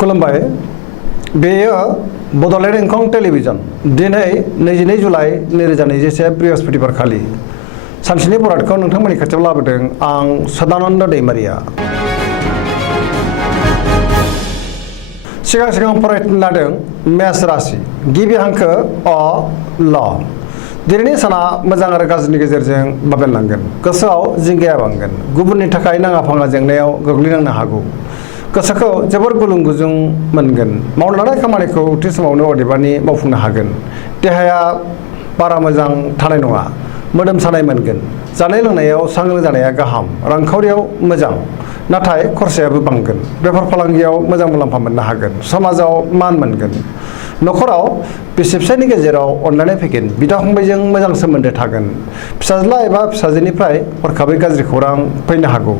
खुलुमबाय बेयो बड'लेण्ड इंखं टेलिभिजन दिनै 22 जुलाइ 2021 बृहस्पतिबार खालि सानसेनि बरादखौ नोंथांमोननि खाथियाव लाबोदों आं सदानन्द दैमारिया सिगां फरायनो लादों मेष राशि गिबि हांखो अ ल दिनैनि साना मोजां आरो गाज्रिनि गेजेरजों बाबेनलांगोन गोसोआव जिंगाया बांगोन गुबुननि थाखाय नाङा फाङा जेंनायाव गोग्लैनांनो हागौ गोसोखौ जोबोर गुलुं गुजुं मोनगोन मावनो लानाय खामानिखौ थि समावनो अदेबानि मावफुंनो हागोन देहाया बारा मोजां थानाय नङा मोदोम सानाय मोनगोन जानाय लोंनायाव सांग्रां जानाया गाहाम रांखावरियाव मोजां नाथाय खरसायाबो बांगोन बेफार फालांगियाव मोजां मुलाम्फा मोननो हागोन समाजाव मान मोनगोन नखराव बिसि फिसायनि गेजेराव अनलायनाय फैगोन बिदा फंबायजों मोजां सोमोन्दो थागोन फिसाज्ला एबा फिसाजोनिफ्राय हरखाबै गाज्रि खौरां फैनो हागौ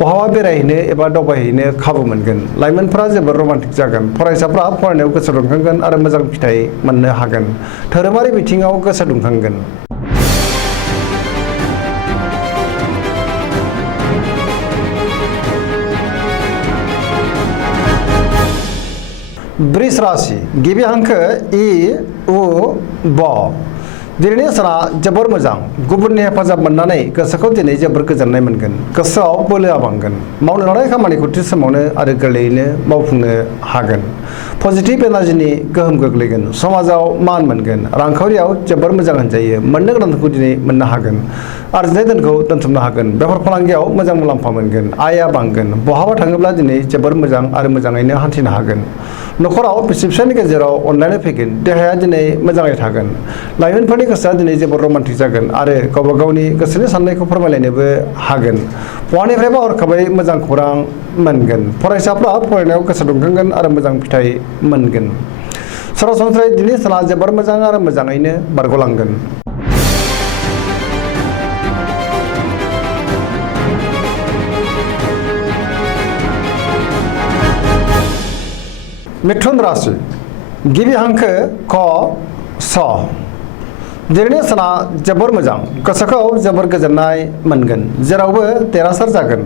बहाबा बेरायहैनो एबा दावबायहैनो खाबु मोनगोन लाइमोनफोरा जोबोर रमान्टिक जागोन फरायसाफ्रा फरायनायाव गोसो दुंखांगोन आरो मोजां फिथाइ मोननो हागोन धोरोमारि बिथिङाव गोसो दुंखांगोन वृष राशि गिबि हांखो इ उ ब दिनैनि साना जोबोर मोजां गुबुननि हेफाजाब मोननानै गोसोखौ दिनै जोबोर गोजोननाय मोनगोन गोसोआव बोलोआ बांगोन मावनो लानाय खामानिखौ थि समावनो आरो गोरलैयैनो मावफुंनो हागोन पजिटिभ एनार्जिनि गोहोम गोग्लैगोन समाजाव मान मोनगोन रांखावरियाव जोबोर मोजां होनजायो मोननो गोनांखौ दिनै मोननो हागोन आरजिनाय धोनखौ दोनथुमनो हागोन बेफार फालांगियाव मोजां मुलाम्फा मोनगोन आयआ बांगोन बहाबा थाङोब्ला दिनै जोबोर मोजां आरो मोजाङैनो हान्थिनो हागोन नखराव बिसि फिसायनि गेजेराव अनलायनाय फैगोन देहाया दिनै मोजाङै थागोन लाइमोनफोरनि गोसोआ दिनै जोबोर रमान्टिक जागोन आरो गावबा गावनि गोसोनि साननायखौ फोरमायलायनोबो हागोन बहानिफ्रायबा हरखाबै मोजां खौरां मोनगोन फरायसाफ्रा फरायनायाव गोसो दुंखांगोन आरो मोजां फिथाइ मोनगोन सरासनस्रायै दिनै साना जोबोर मोजां आरो मोजाङैनो बारग'लांगोन मिथुन राशि गिबि हांखो क स दिनैनि साना जोबोर मोजां गोसोखौ जोबोर गोजोननाय मोनगोन जेरावबो देरहासार जागोन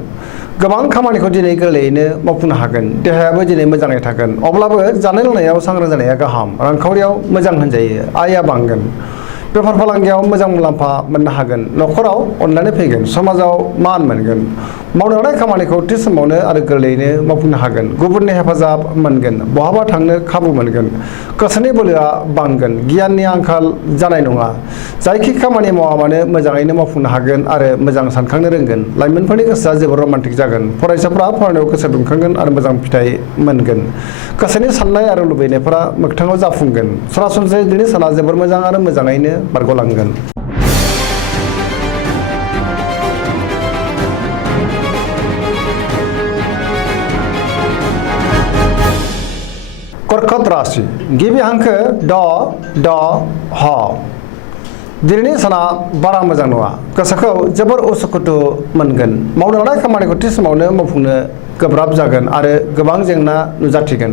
गोबां खामानिखौ दिनै गोरलैयैनो मावफुंनो हागोन देहायाबो दिनै मोजाङै थागोन अब्लाबो जानाय लोंनायाव सांग्रां जानाया गाहाम रांखावरियाव मोजां होनजायो आयआ बांगोन बेफार फालांगियाव मोजां मुलाम्फा मोननो हागोन नखराव अनलायनाय फैगोन समाजाव मान मोनगोन मावनो लानाय खामानिखौ थि समावनो आरो गोरलैयैनो मावफुंनो हागोन गुबुननि हेफाजाब मोनगोन बहाबा थांनो खाबु मोनगोन गोसोनि बोलोआ बांगोन गियाननि आंखाल जानाय नङा जायखि खामानि मावा मानो मोजाङैनो मावफुंनो हागोन आरो मोजां सानखांनो रोंगोन लाइमोनफोरनि गोसोआ जोबोर रमान्टिक जागोन फरायसाफ्रा फरायनायाव गोसो दुंखांगोन आरो मोजां फिथाइ मोनगोन गोसोनि साननाय आरो लुबैनायफोरा मोगथाङाव जाफुंगोन सरासनस्रायै दिनै साना जोबोर मोजां आरो मोजाङैनो बारग'लांगोन कर्कट राशि गिबि हांखो ड ड ह दिनैनि साना बारा मोजां नङा गोसोखौ जोबोर उसुखुथु मोनगोन मावनो लानाय खामानिखौ थि समावनो मावफुंनो गोब्राब जागोन आरो गोबां जेंना नुजाथिगोन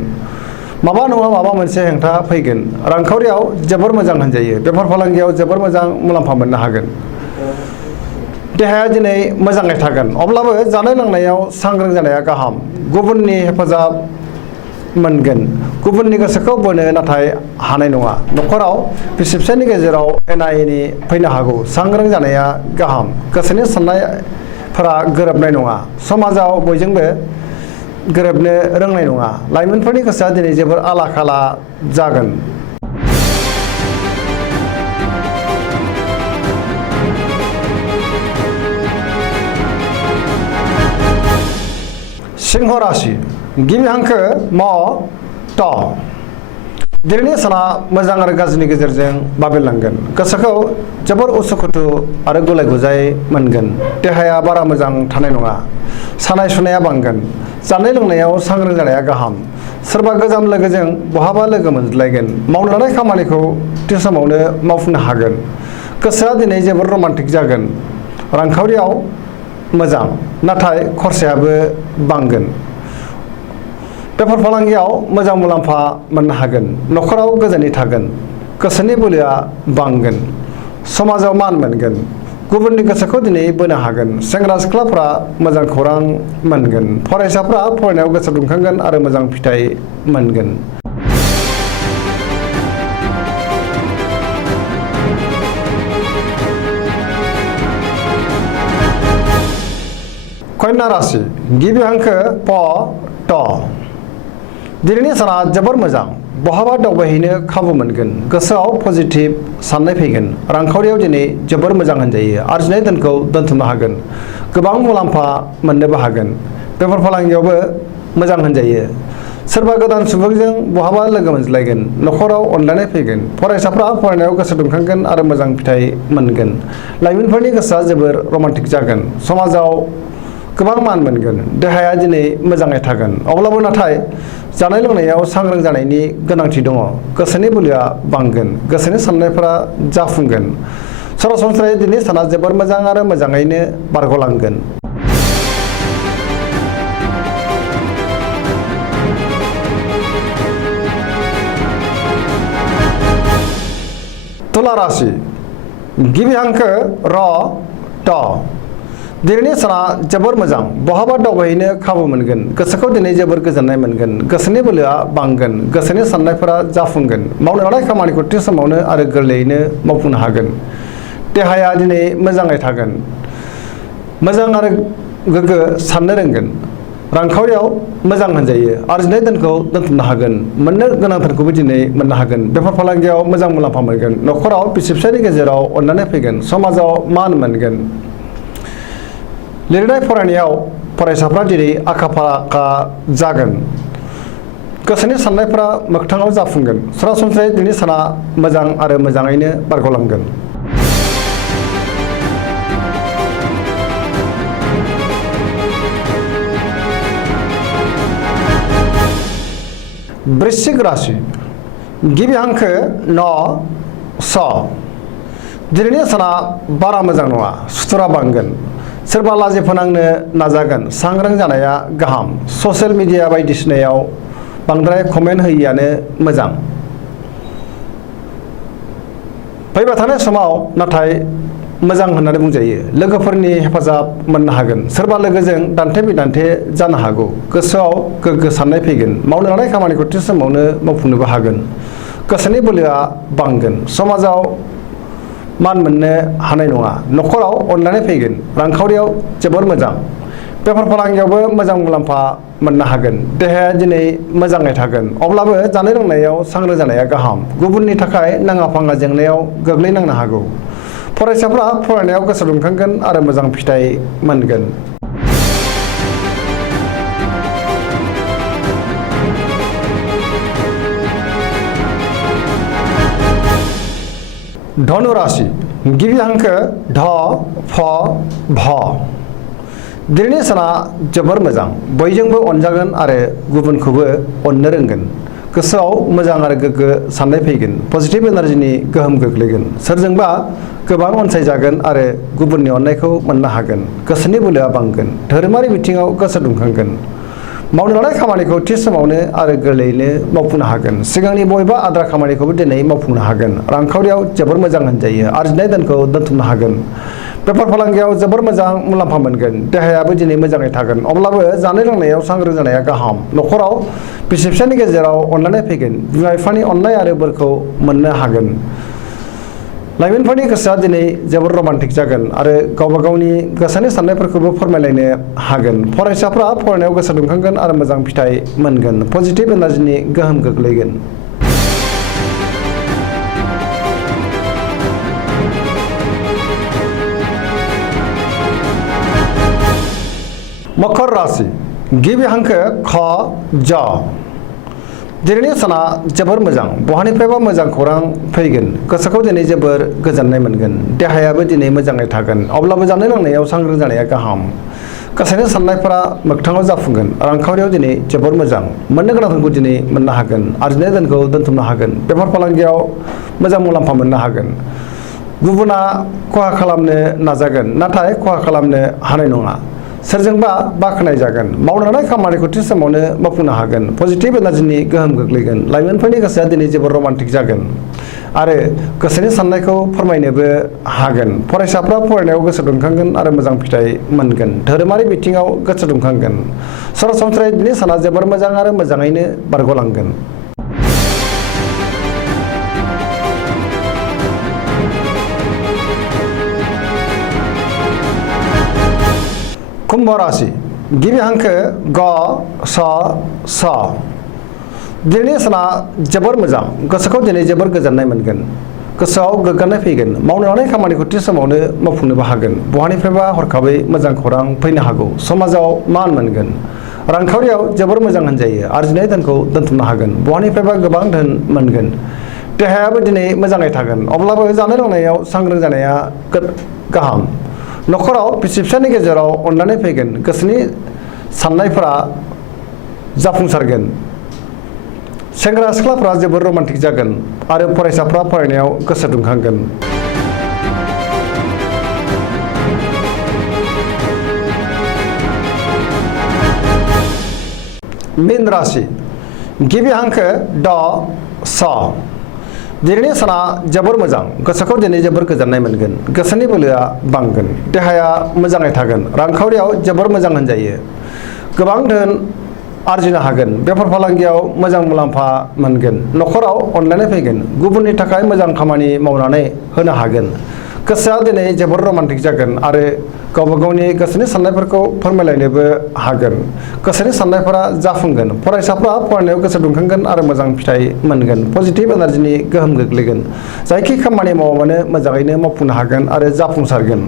माबा नङा माबा मोनसे हेंथा फैगोन रांखावरियाव जोबोर मोजां होनजायो बेफार फालांगियाव जोबोर मोजां मुलाम्फा मोननो हागोन देहाया दिनै मोजाङै थागोन अब्लाबो जानाय लोंनायाव सांग्रां जानाया गाहाम गुबुननि हेफाजाब मोनगोन गुबुननि गोसोखौ बोनो नाथाय हानाय नङा नखराव बिसि फिसायनि गेजेराव एना एनि फैनो हागौ सांग्रां जानाया गाहाम गोसोनि साननायफोरा गोरोबनाय नङा समाजाव बयजोंबो गोरोबनो रोंनाय नङा लाइमोनफोरनि गोसोआ दिनै जोबोर आला खाला जागोन सिंह राशि गिबि हांखो म ट दिनैनि साना मोजां आरो गाज्रिनि गेजेरजों बाबेनलांगोन गोसोखौ जोबोर उसुखुथु आरो गुलाय गुजाय मोनगोन देहाया बारा मोजां थानाय नङा सानाय सुनाया बांगोन जानाय लोंनायाव सांग्रां जानाया गाहाम सोरबा गोजाम लोगोजों बहाबा लोगो मोनज्लायगोन मावनो लानाय खामानिखौ थि समावनो मावफुंनो हागोन गोसोआ दिनै जोबोर रमान्टिक जागोन रांखावरियाव मोजां नाथाय खरसायाबो बांगोन बेफार फालांगियाव मोजां मुलाम्फा मोननो हागोन नखराव गोजोनै थागोन गोसोनि बोलोआ बांगोन समाजाव मान मोनगोन गुबुननि गोसोखौ दिनै बोनो हागोन। सेंग्रा सिख्लाफ्रा मोजां खौरां मोनगोन। फरायसाफ्रा फरायनायाव गोसो दुंखांगोन आरो मोजां फिथाइ मोनगोन। कन्या राशि गिबि हांखो प ट। दिनैनि साना जोबोर मोजां। बहाबा दावबायहैनो खाबु मोनगोन। गोसोआव पजिटिभ साननाय फैगोन। रांखावरियाव दिनै जोबोर मोजां होनजायो। आरजिनाय धोनखौ दोनथुमनो हागोन। गोबां मुलाम्फा मोननोबो हागोन। बेफार फालांगियावबो मोजां होनजायो। सोरबा गोदान सुबुंजों बहाबा लोगो मोनज्लायगोन। न'खराव अनलायनाय फैगोन। फरायसाफ्रा फरायनायाव गोसो दुंखांगोन आरो मोजां फिथाइ मोनगोन। लाइमोनफोरनि गोसोआ जोबोर रमान्टिक जागोन। समाजाव गोबां मान मोनगोन। देहाया दिनै मोजाङै थागोन। अब्लाबो नाथाय जानाय लोंनायाव सांग्रां जानायनि गोनांथि दङ। गोसोनि बोलोआ बांगोन। गोसोनि साननायफोरा जाफुंगोन। सरासनस्रायै दिनै साना जोबोर मोजां आरो मोजाङैनो बारग'लांगोन। तुला राशि गिबि हांखो र ट। दिनैनि साना जोबोर मोजां। बहाबा दावबायहैनो खाबु मोनगोन। गोसोखौ दिनै जोबोर गोजोननाय मोनगोन। गोसोनि बोलोआ बांगोन। गोसोनि साननायफोरा जाफुंगोन। मावनो लानाय खामानिखौ थि समावनो आरो गोरलैयैनो मावफुंनो हागोन। देहाया दिनै मोजाङै थागोन। मोजां आरो गोग्गो साननो रोंगोन। रांखावरियाव मोजां होनजायो। आरजिनाय धोनखौ दोनथुमनो हागोन। मोननो गोनां धोनखौबो दिनै मोननो हागोन। बेफार फालांगियाव मोजां मुलाम्फा मोनगोन। न'खराव बिसि फिसायनि गेजेराव अनलायनाय फैगोन। समाजाव मान मोनगोन। लिरनाय फरायनायाव फरायसाफ्रा दिनै आखा फाखा जागोन। गोसोनि साननायफोरा मोगथाङाव जाफुंगोन। सरासनस्रायै दिनै साना मोजां आरो मोजाङैनो बारग'लांगोन। वृश्चिक राशि गिबि हांखो न स। दिनैनि साना बारा मोजां नङा। सुथुरा बांगोन। सोरबा लाजि फोनांनो नाजागोन। सांग्रां जानाया गाहाम। ससियेल मिडिया बायदिसिनायाव बांद्राय कमेन्ट होयिआनो मोजां। फैबाय थानाय समाव नाथाय मोजां होननानै बुंजायो। लोगोफोरनि हेफाजाब मोननो हागोन। सोरबा लोगोजों दान्थे बिदान्थे जानो हागौ। गोसोआव गोग्गो साननाय फैगोन। मावनो लानाय खामानिखौ थि समावनो मावफुंनोबो हागोन। गोसोनि बोलोआ बांगोन। समाजाव मान मोननो हानाय नङा। न'खराव अनलायनाय फैगोन। रांखावरियाव जोबोर मोजां। बेफार फालांगियावबो मोजां मुलाम्फा मोननो हागोन। देहाया दिनै मोजाङै थागोन। अब्लाबो जानाय लोंनायाव सांग्रां जानाया गाहाम। गुबुननि थाखाय नाङा फाङा जेंनायाव गोग्लैनांनो हागौ। फरायसाफ्रा फरायनायाव गोसो दुंखांगोन आरो मोजां फिथाइ मोनगोन। धनु राशि गिबि हांखो ध फ भ। दिनैनि साना जोबोर मोजां। बयजोंबो अनजागोन आरो गुबुनखौबो अननो रोंगोन। गोसोआव मोजां आरो गोग्गो साननाय फैगोन। पजिटिभ एनार्जिनि गोहोम गोग्लैगोन। सोरजोंबा गोबां अनसायजागोन आरो गुबुननि अननायखौ मोननो हागोन। गोसोनि बोलोआ बांगोन। धोरोमारि बिथिङाव गोसो दुंखांगोन। मावनो लानाय खामानिखौ थि समावनो आरो गोरलैयैनो मावफुंनो हागोन। सिगांनि बबेबा आद्रा खामानिखौबो दिनै मावफुंनो हागोन। रांखावरियाव जोबोर मोजां होनजायो। आरजिनाय धोनखौ दोनथुमनो हागोन। बेफार फालांगियाव जोबोर मोजां मुलाम्फा मोनगोन। देहायाबो दिनै मोजाङै थागोन। अब्लाबो जानाय लोंनायाव सांग्रां जानाया गाहाम। न'खराव बिसि फिसायनि गेजेराव अनलायनाय फैगोन। बिमा बिफानि अननाय आरो बोरखौ मोननो हागोन। लाइमोनफोरनि गोसोआ दिनै जोबोर रमान्टिक जागोन आरो गावबा गावनि गोसोनि साननायफोरखौबो फोरमायलायनो हागोन। फरायसाफ्रा फरायनायाव गोसो दुंखांगोन आरो मोजां फिथाइ मोनगोन। पजिटिभ एनार्जिनि गोहोम गोग्लैगोन। मकर राशि गिबि हांखो ख ज। दिनैनि साना जोबोर मोजां। बहानिफ्रायबा मोजां खौरां फैगोन। गोसोखौ दिनै जोबोर गोजोननाय मोनगोन। देहायाबो दिनै मोजाङै थागोन। अब्लाबो जानाय लोंनायाव सांग्रां जानाया गाहाम। गोसोनि साननायफोरा मोगथाङाव जाफुंगोन। रांखावरियाव दिनै जोबोर मोजां। मोननो गोनां धोनखौ दिनै मोननो हागोन। आरजिनाय धोनखौ दोनथुमनो हागोन। बेफार फालांगियाव मोजां मुलाम्फा मोननो हागोन। गुबुना खहा खालामनो नाजागोन नाथाय खहा खालामनो हानाय नङा। सोरजोंबा बाख्नाय जागोन। मावनो लानाय खामानिखौ थि समावनो मावफुंनो हागोन। पजिटिभ एनार्जिनि गोहोम गोग्लैगोन। लाइमोनफोरनि गोसोआ दिनै जोबोर रमान्टिक जागोन। आरो गोसोनि साननायखौ फोरमायनोबो हागोन। फरायसाफ्रा फरायनायाव गोसो दुंखांगोन आरो मोजां फिथाइ मोनगोन। धोरोमारि बिथिङाव गोसो दुंखांगोन। सरासनस्रायै दिनै साना जोबोर मोजां आरो मोजाङैनो बारग'लांगोन। कुम्भ राशि गिबि हांखो ग स स। दिनैनि साना जोबोर मोजां। गोसोखौ दिनै जोबोर गोजोननाय मोनगोन। गोसोआव गोग्गानाय फैगोन। मावनो लानाय खामानिखौ थि समावनो मावफुंनोबो हागोन। बहानिफ्रायबा हरखाबै मोजां खौरां फैनो हागौ। समाजाव मान मोनगोन। रांखावरियाव जोबोर मोजां होनजायो। आरजिनाय धोनखौ दोनथुमनो हागोन। बहानिफ्रायबा गोबां धोन मोनगोन। देहायाबो दिनै मोजाङै थागोन। अब्लाबो जानाय लोंनायाव सांग्रां जानाया गाहाम। न'खराव बिसि फिसायनि गेजेराव अनलायनाय फैगोन। गोसोनि साननायफोरा जाफुंसारगोन। सेंग्रा सिख्लाफ्रा जोबोर रमान्टिक जागोन आरो फरायसाफ्रा फरायनायाव गोसो दुंखांगोन। मीन राशि गिबि हांखो ड स। दिनैनि साना जोबोर मोजां। गोसोखौ दिनै जोबोर गोजोननाय मोनगोन। गोसोनि बोलोआ बांगोन। देहाया मोजाङै थागोन। रांखावरियाव जोबोर मोजां होनजायो। गोबां धोन आरजिनो हागोन। बेफार फालांगियाव मोजां मुलाम्फा मोनगोन। न'खराव अनलायनाय फैगोन। गुबुननि थाखाय मोजां खामानि मावनानै होनो हागोन। गोसोआ दिनै जोबोर रमान्टिक जागोन आरो गावबा गावनि गोसोनि साननायफोरखौ फोरमायलायनोबो हागोन। गोसोनि साननायफोरा जाफुंगोन। फरायसाफ्रा फरायनायाव गोसो दुंखांगोन आरो मोजां फिथाइ मोनगोन। पजिटिभ एनार्जिनि गोहोम गोग्लैगोन। जायखि खामानि मावा मानो मोजाङैनो मावफुंनो हागोन आरो जाफुंसारगोन।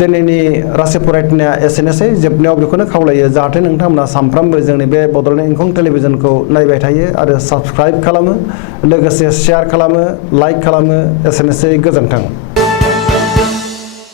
दिनैनि राशि फरायनाया एसेनोसै। जोबनायाव बेखौनो खावलायो जाहाथे नोंथांमोना सानफ्रामबो जोंनि बे बड'लेण्ड इंखं टेलिभिजनखौ नायबाय थायो आरो साबस्क्राइब खालामो, लोगोसे शेयार खालामो, लाइक खालामो। एसेनोसै, गोजोन्थों।